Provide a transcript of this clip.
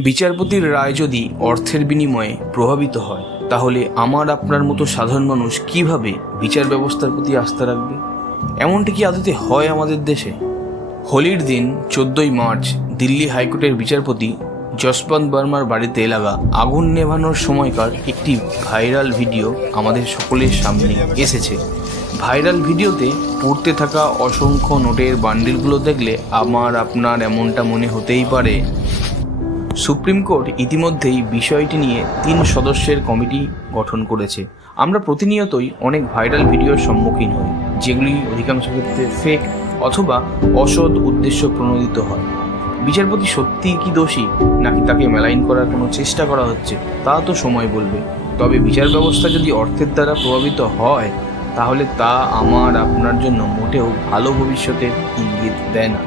বিচারপতির রায় যদি অর্থের বিনিময়ে প্রভাবিত হয়, তাহলে আমার আপনার মতো সাধারণ মানুষ কীভাবে বিচার ব্যবস্থার প্রতি আস্থা রাখবে? এমনটি কি আদতে হয় আমাদের দেশে? হোলির দিন চোদ্দই মার্চ দিল্লি হাইকোর্টের বিচারপতি যশবন্ত বর্মার বাড়িতে লাগা আগুন নেভানোর সময়কার একটি ভাইরাল ভিডিও আমাদের সকলের সামনে এসেছে। ভাইরাল ভিডিওতে পড়তে থাকা অসংখ্য নোটের বান্ডিলগুলো দেখলে আমার আপনার এমনটা মনে হতেই পারে। সুপ্রিম কোর্ট ইতিমধ্যেই বিষয়টি নিয়ে তিন সদস্যের কমিটি গঠন করেছে। আমরা প্রতিনিয়তই অনেক ভাইরাল ভিডিওর সম্মুখীন হই, যেগুলি অধিকাংশ ক্ষেত্রে ফেক অথবা অসৎ উদ্দেশ্য প্রণোদিত হয়। বিচারপতি সত্যিই কি দোষী, নাকি তাকে মেলাইন করার কোনো চেষ্টা করা হচ্ছে, তা তো সময় বলবে। তবে বিচার ব্যবস্থা যদি অর্থের দ্বারা প্রভাবিত হয়, তাহলে তা আমার আপনার জন্য মোটেও ভালো ভবিষ্যতের ইঙ্গিত দেয় না।